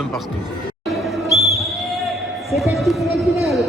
un partout. C'est parti pour la finale.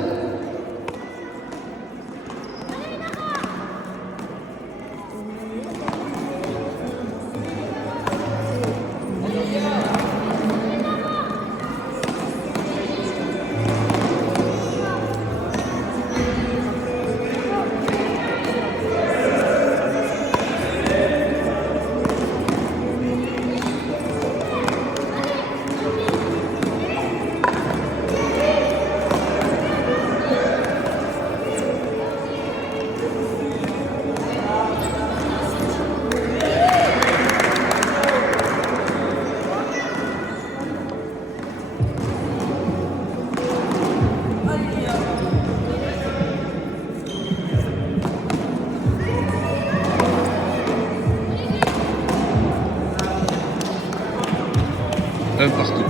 Un partout.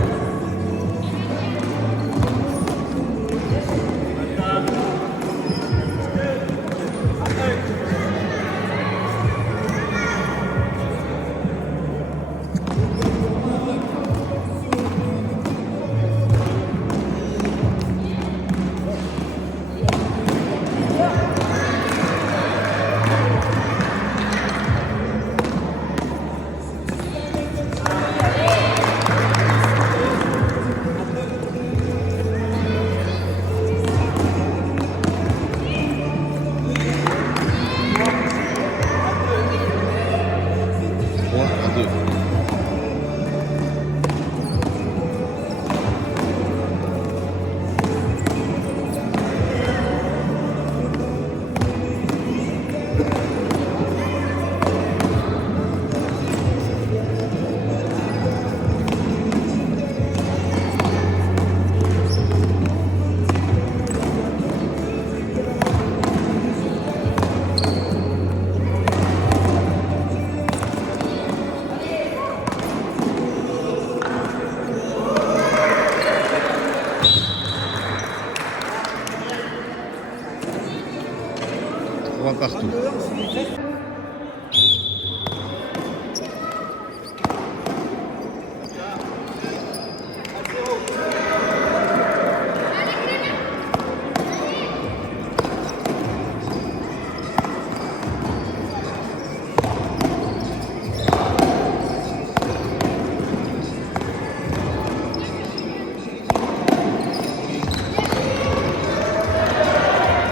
Trois partout.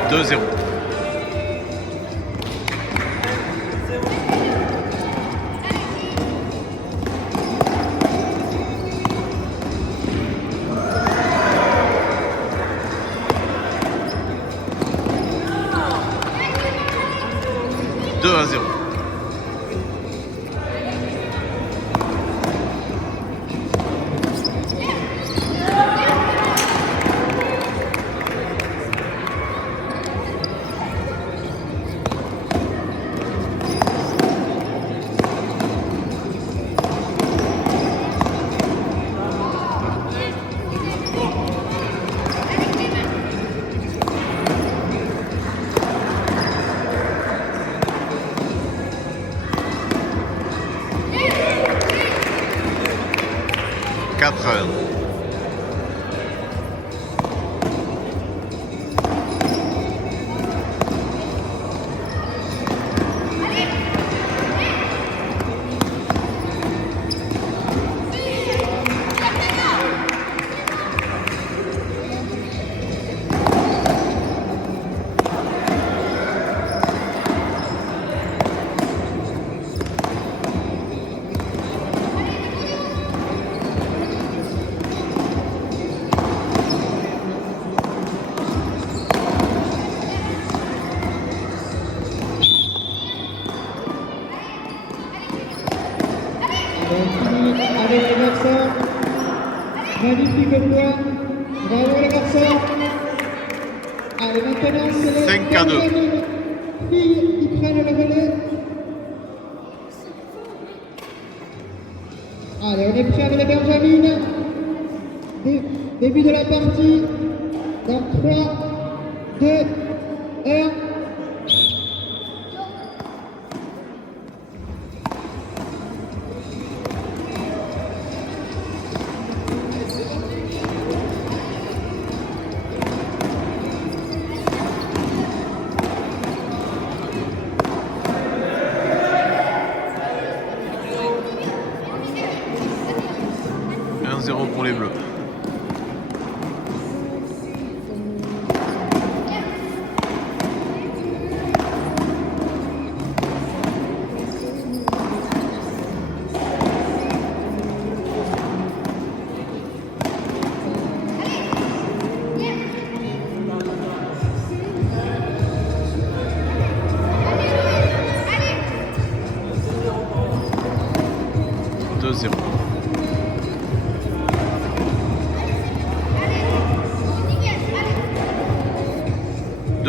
Deux zéro. Deux à zéro. Quatre heures. Avec les garçons, magnifique point, bravo les garçons. Allez, maintenant c'est les 5 à 2. filles qui prennent le relais. Allez, on est prêt avec les Benjamines. Début de la partie. Dans 3, 2, 1.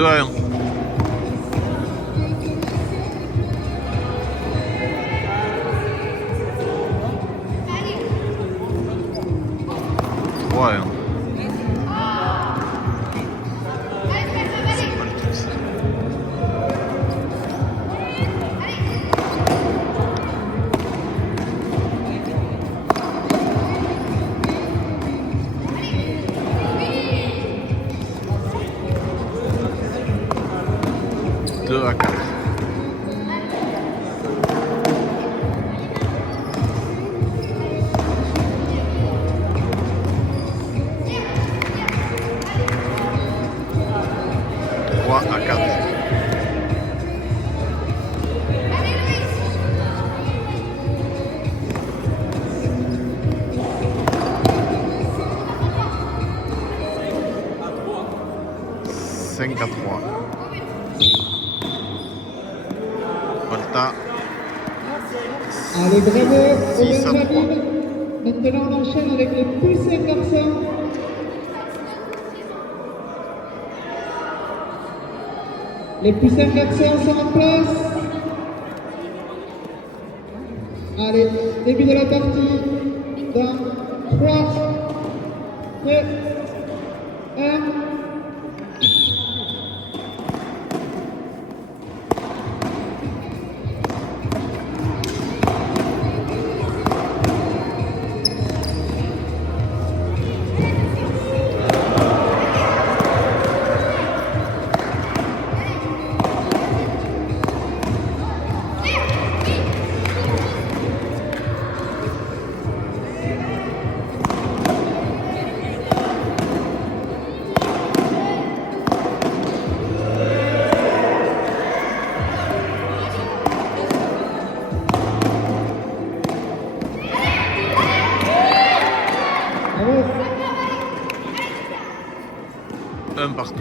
2 à 1. Ouais. C'est pas le truc, ça. Deux à 4. À 4. Cinq à 3. Volta. Allez, bravo, 6 à 3. Maintenant, on enchaîne avec les poussins garçons. Les poussins garçons sont en place. Allez, début de la partie. Dans 3, 2, 1. Un partout.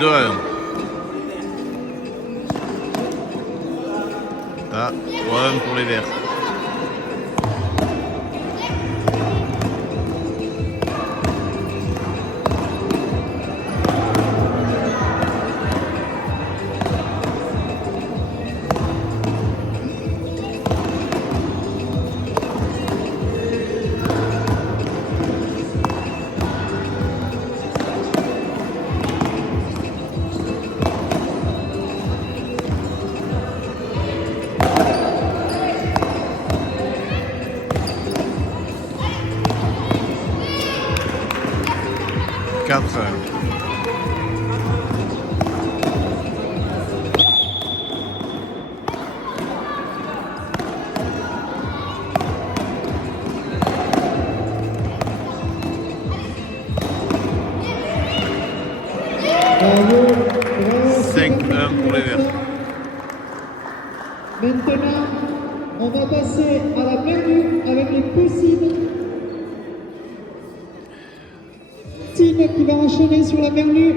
Deux à 1. Ah, 3-1 pour les Verts. Quatre. Bravo, 5-1 pour les Verts. Maintenant, on va passer à la main nue avec les poussines. Team qui va enchaîner sur la main nue.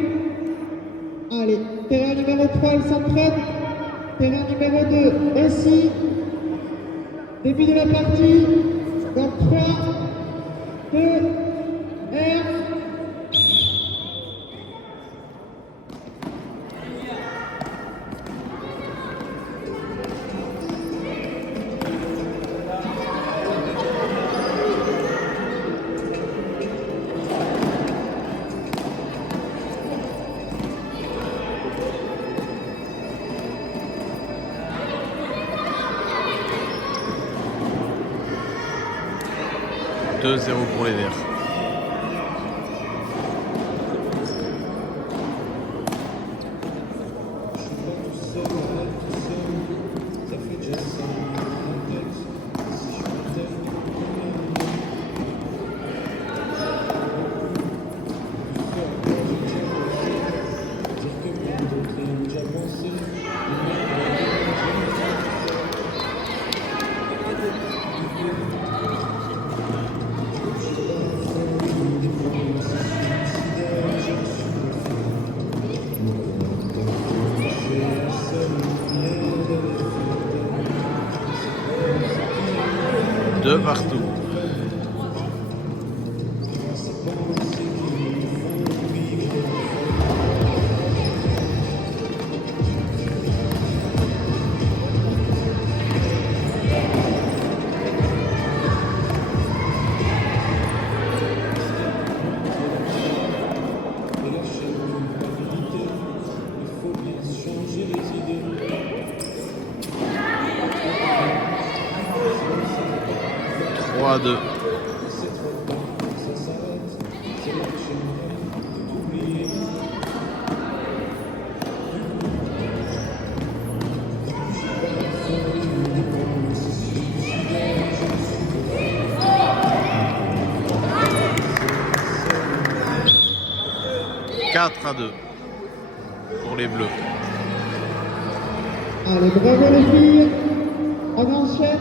Allez, terrain numéro 3, il s'entraîne. Terrain numéro 2 aussi. Début de la partie. Dans 3, 2, 1. Deux 0 pour les Verts. 2 partout. Trois, 2. Quatre à 2 pour les bleus. Allez, bravo les filles. On enchaîne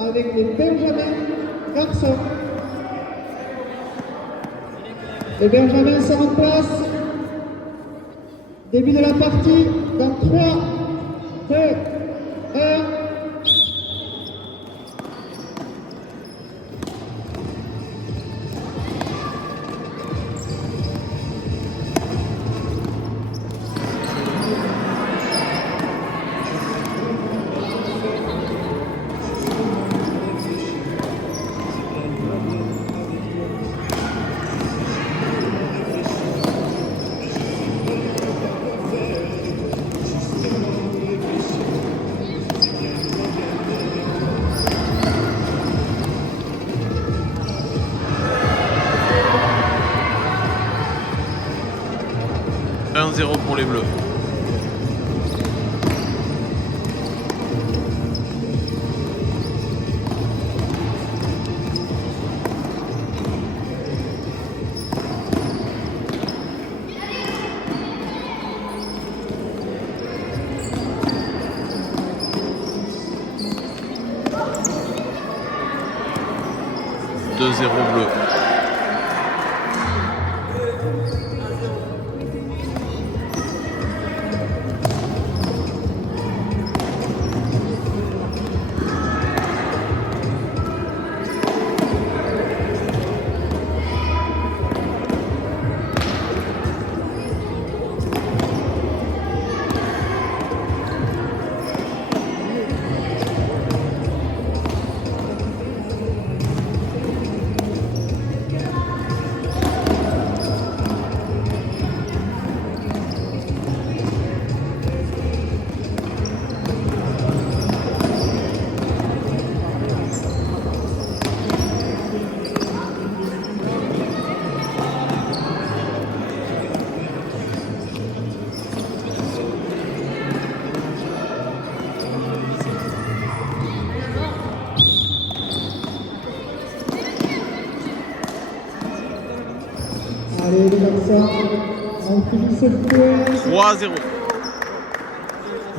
avec les Benjamins garçons. Les Benjamins sont en place. Début de la partie dans 3, 2, 1. Un 0 pour les bleus. Deux 0 bleu. Allez les garçons, on finit ce point. 3 0.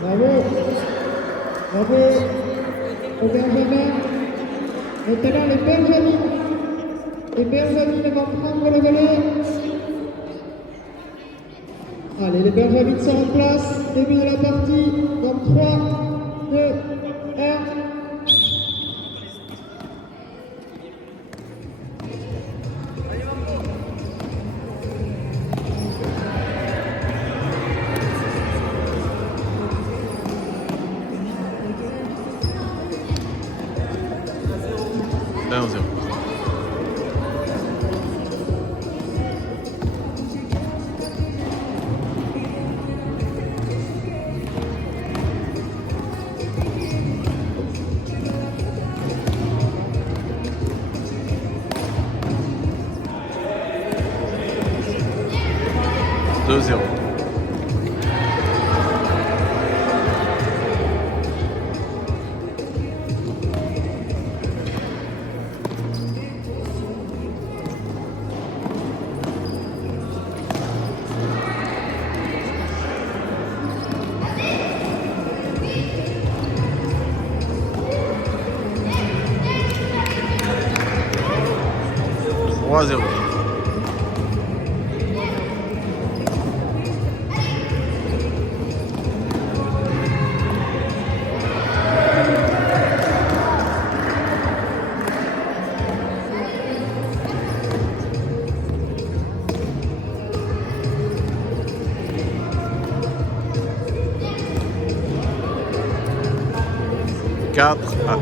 Bravo. Bravo aux Benjamins. Maintenant les Benjamins. Les Benjamins vont prendre le relais. Allez, les Benjamins sont en place. Début de la partie. Dans 3, 2, 1. Un 0. Deux 0. Trois 0. 4 à 1.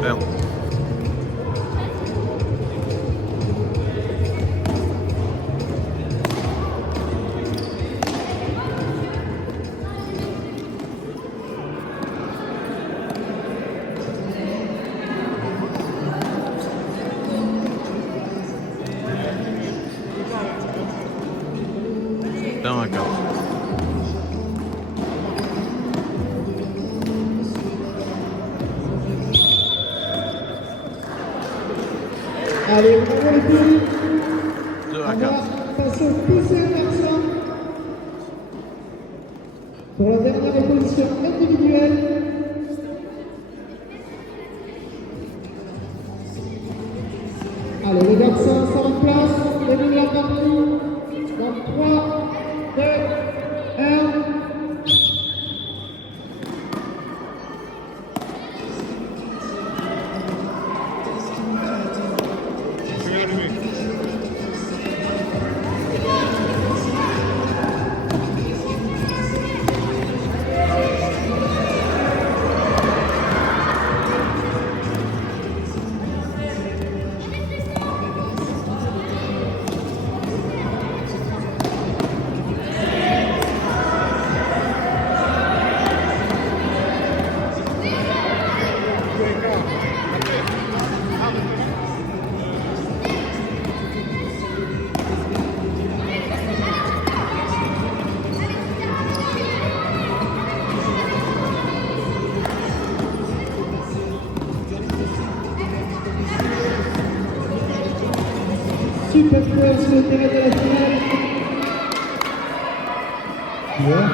À 4. Allez, bravo les filles. 2 à On 4. va passer au poussé garçon. Pour la dernière opposition individuelle. Allez, les garçons sont en place. Les numéros partis. Dans 3, 2, 1. Super joueur sur le terrain de la finale. Yeah.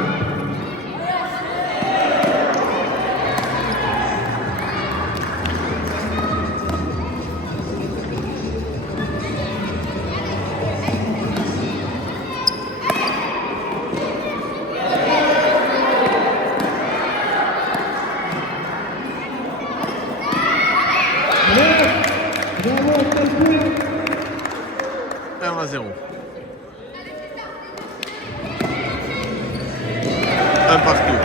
Bravo, quel point. 1 à 0. 1 partout.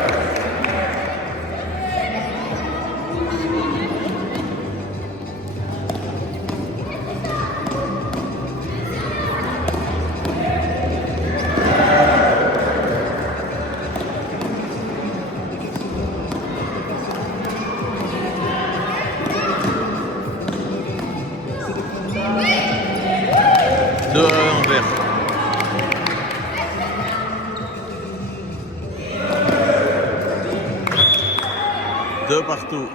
Deux à 1 vert. Deux partout.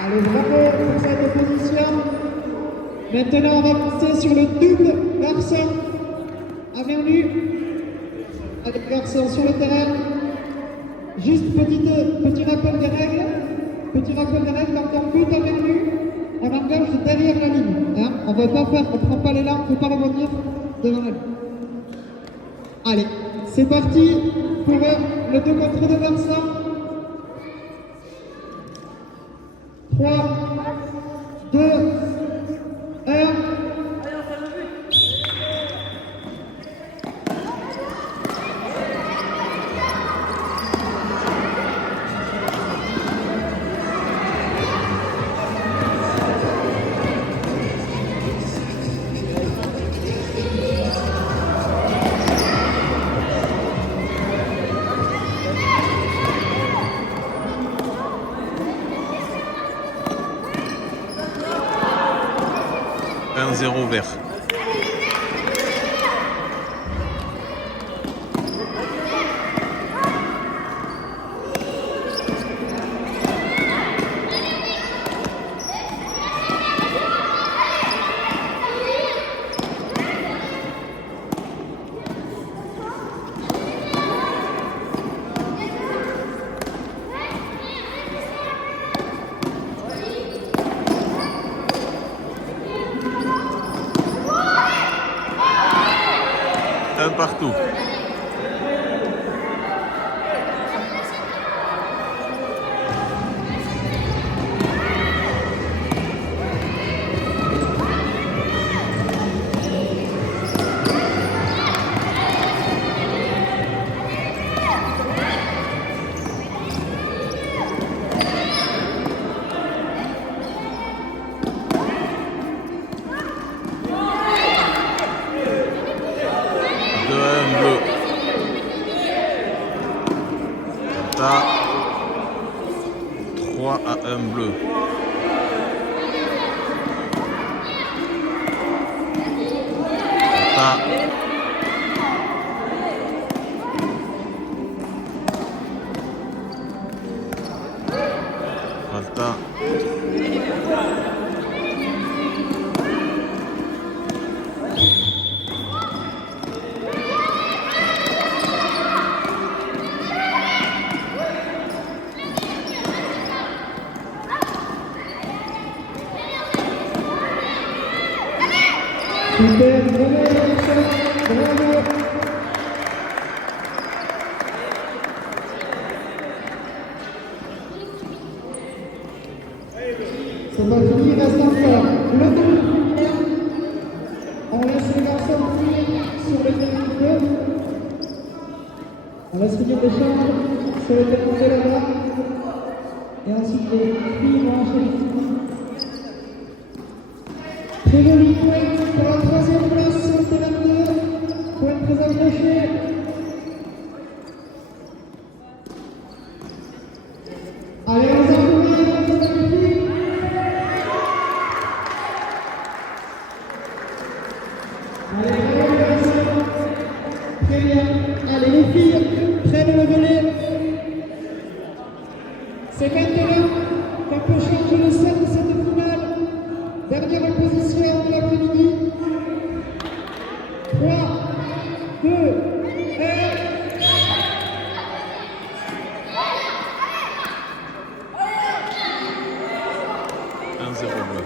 Allez, bravo pour cette opposition. Maintenant, on va passer sur le double garçon à main nue. Avec garçon sur le terrain. Juste petit rappel des règles. Petit rappel des règles, quand on bute à main nue, on engage derrière la ligne. Hein, on ne prend pas l'élan, on ne peut pas revenir devant la ligne. Allez, c'est parti pour le 2 contre 2 garçons. 3, 2, 1. Un 0 vert. Malta 3-1 bleu. Malta. Malta. Super, bravo, bravo. C'est pas fini, il reste encore le demi-finale. On laisse les garçons finir sur le terrain de jeu. On laisse finir les chambres sur le terrain de jeu là-bas. Et ensuite les filles vont enchaîner. Très joli point pour la troisième place sur le terrain de jeu. Point très accroché. Allez, on s'applaudit, on s'applaudit. Allez, très bien. Allez, les filles, prennent le volet. C'est maintenant qu'on peut changer le sort de cette finale. Dernière position de l'après-midi. 3, 2, 1. 1-0 bleu.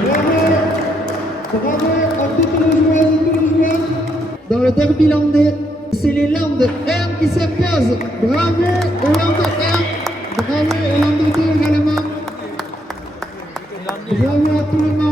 Bravo, bravo à toutes les joueuses et tous les joueurs. Dans le derby landais, c'est les Landes 1 qui s'imposent. Bravo aux Landes 1, bravo aux Landes 2 également. Bravo à tout le monde.